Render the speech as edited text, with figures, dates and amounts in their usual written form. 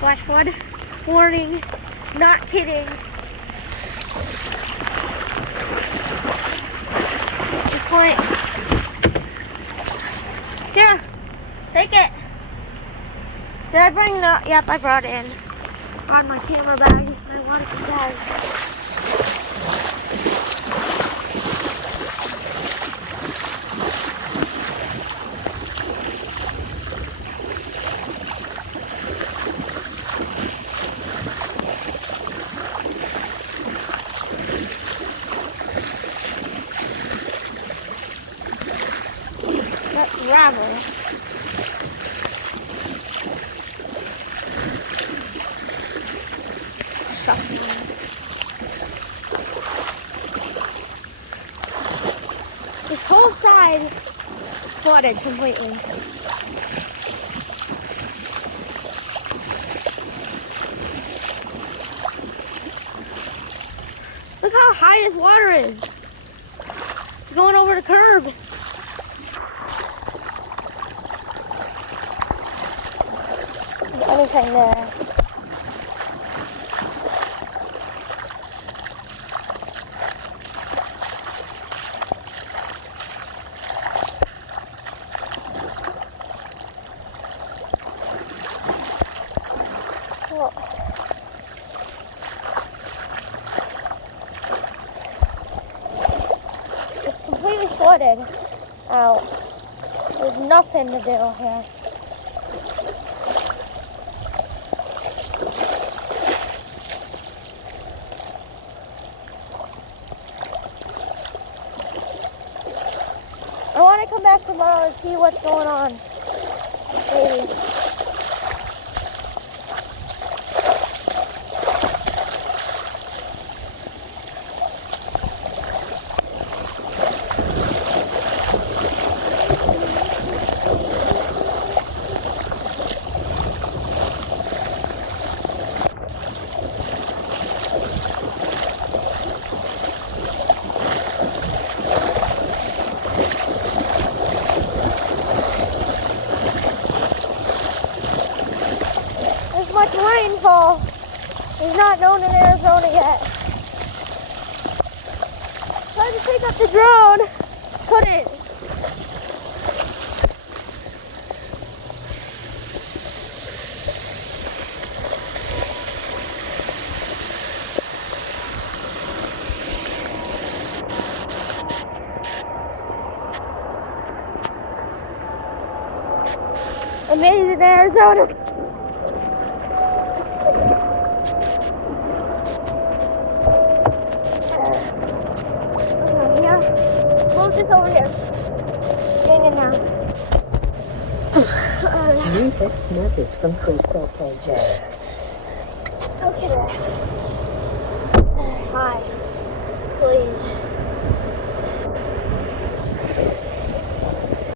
Flash flood warning. Not kidding. At this point. Yeah, take it. Did I bring the? Yep, I brought it in. Brought my camera bag. My waterproof bag. That's gravel. Shuffling. This whole side is flooded completely. Look how high this water is. It's going over the curb. There's anything there. Well, it's completely flooded out. There's nothing to do here. I want to come back tomorrow and see what's going on. Maybe. Much rainfall is not known in Arizona yet. Tried to pick up the drone, couldn't. Amazing Arizona. Move this over here. Hang it now. New text message from Crystal KJ. Okay.